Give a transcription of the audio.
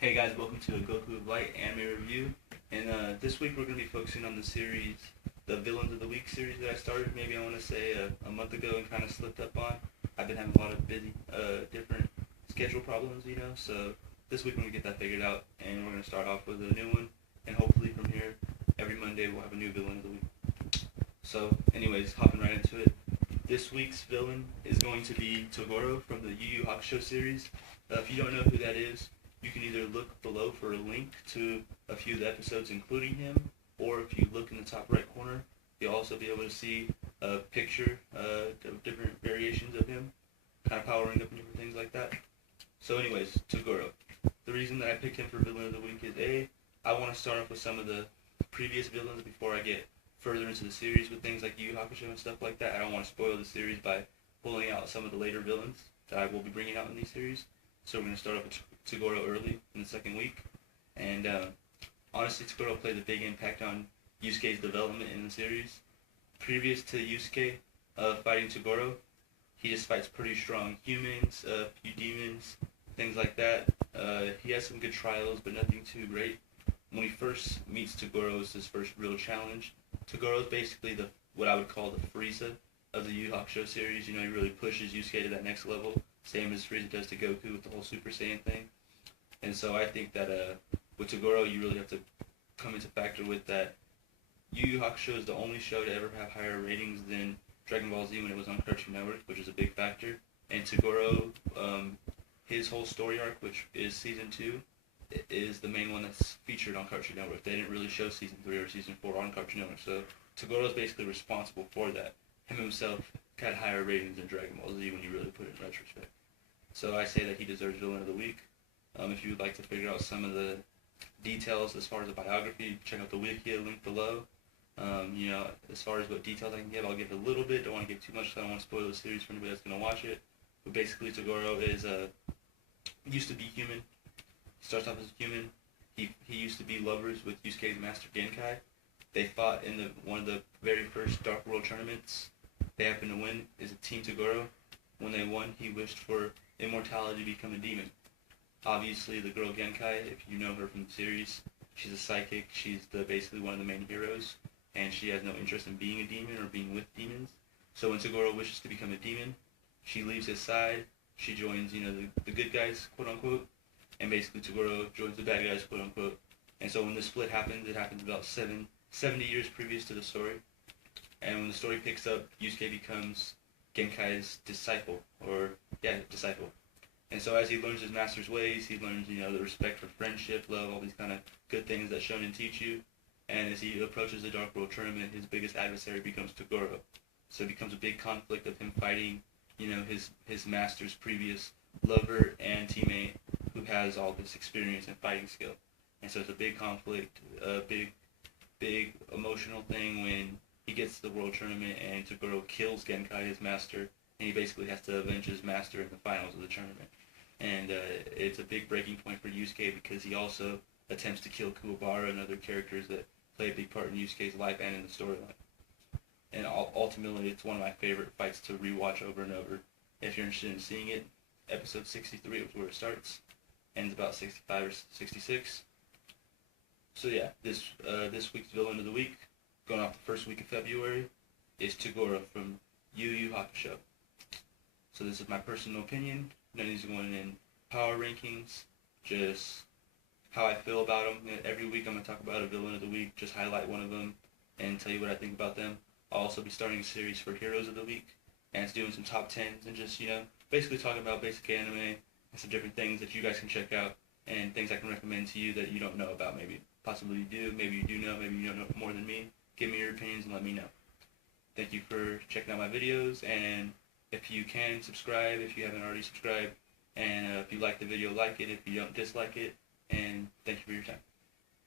Hey guys, welcome to a Goku Light anime review. And this week we're going to be focusing on the series, the Villains of the Week series that I started maybe I want to say a month ago and kind of slipped up on. I've been having a lot of busy, different schedule problems, so this week we're going to get that figured out and we're going to start off with a new one. And hopefully from here, every Monday we'll have a new Villain of the Week. So anyways, hopping right into it. This week's villain is going to be Toguro from the Yu Yu Hakusho series. If you don't know who that is, you can either look below for a link to a few of the episodes including him, or if you look in the top right corner, you'll also be able to see a picture of different variations of him, kind of powering up and different things like that. So anyways, Toguro. The reason that I picked him for Villain of the Week is I want to start off with some of the previous villains before I get further into the series with things like Yu Yu Hakusho and stuff like that. I don't want to spoil the series by pulling out some of the later villains that I will be bringing out in these series. So we're going to start off with Toguro early in the second week. And honestly, Toguro played a big impact on Yusuke's development in the series. Previous to Yusuke fighting Toguro, he just fights pretty strong humans, a few demons, things like that. He has some good trials, but nothing too great. When he first meets Toguro, it's his first real challenge. Toguro is basically what I would call the Frieza of the Yu Yu Hakusho series. He really pushes Yusuke to that next level, same as Frieza does to Goku with the whole Super Saiyan thing. And so I think that with Toguro, you really have to come into factor with that Yu Yu Hakusho is the only show to ever have higher ratings than Dragon Ball Z when it was on Cartoon Network, which is a big factor. And Toguro, his whole story arc, which is Season 2, is the main one that's featured on Cartoon Network. They didn't really show Season 3 or Season 4 on Cartoon Network, so Toguro is basically responsible for that. Him himself had higher ratings than Dragon Ball Z when you really put it in retrospect. So I say that he deserves Villain of the Week. If you would like to figure out some of the details as far as the biography, check out the wiki link below. As far as what details I can give, I'll give a little bit. Don't want to give too much, so I don't want to spoil the series for anybody that's going to watch it. But basically, Toguro is used to be human. He starts off as a human. He used to be lovers with Yusuke's master Genkai. They fought in one of the very first Dark World tournaments. They happened to win as a Team Toguro. When they won, he wished for immortality to become a demon. Obviously, the girl Genkai, if you know her from the series, she's a psychic. She's basically one of the main heroes, and she has no interest in being a demon or being with demons. So when Toguro wishes to become a demon, she leaves his side. She joins, the good guys, quote unquote, and basically Toguro joins the bad guys, quote unquote. And so when the split happens, it happens about 70 years previous to the story. And when the story picks up, Yusuke becomes Genkai's disciple. And so as he learns his master's ways, he learns, the respect for friendship, love, all these kind of good things that shonen teach you. And as he approaches the Dark World Tournament, his biggest adversary becomes Toguro. So it becomes a big conflict of him fighting, his master's previous lover and teammate who has all this experience and fighting skill. And so it's a big conflict, a big emotional thing when he gets to the World Tournament and Toguro kills Genkai, his master, and he basically has to avenge his master in the finals of the tournament. And it's a big breaking point for Yusuke because he also attempts to kill Kuwabara and other characters that play a big part in Yusuke's life and in the storyline. And ultimately, it's one of my favorite fights to rewatch over and over. If you're interested in seeing it, episode 63 is where it starts, ends about 65 or 66. So yeah, this week's Villain of the Week, going off the first week of February, is Toguro from Yu Yu Hakusho. So this is my personal opinion. None of these are going in power rankings, just how I feel about them. Every week I'm going to talk about a Villain of the Week, just highlight one of them, and tell you what I think about them. I'll also be starting a series for Heroes of the Week, and it's doing some top 10s and just, basically talking about basic anime and some different things that you guys can check out and things I can recommend to you that you don't know about maybe. Possibly you do, maybe you do know, maybe you don't know more than me. Give me your opinions and let me know. Thank you for checking out my videos, and if you can, subscribe if you haven't already subscribed, and if you like the video, like it. If you don't, dislike it, and thank you for your time.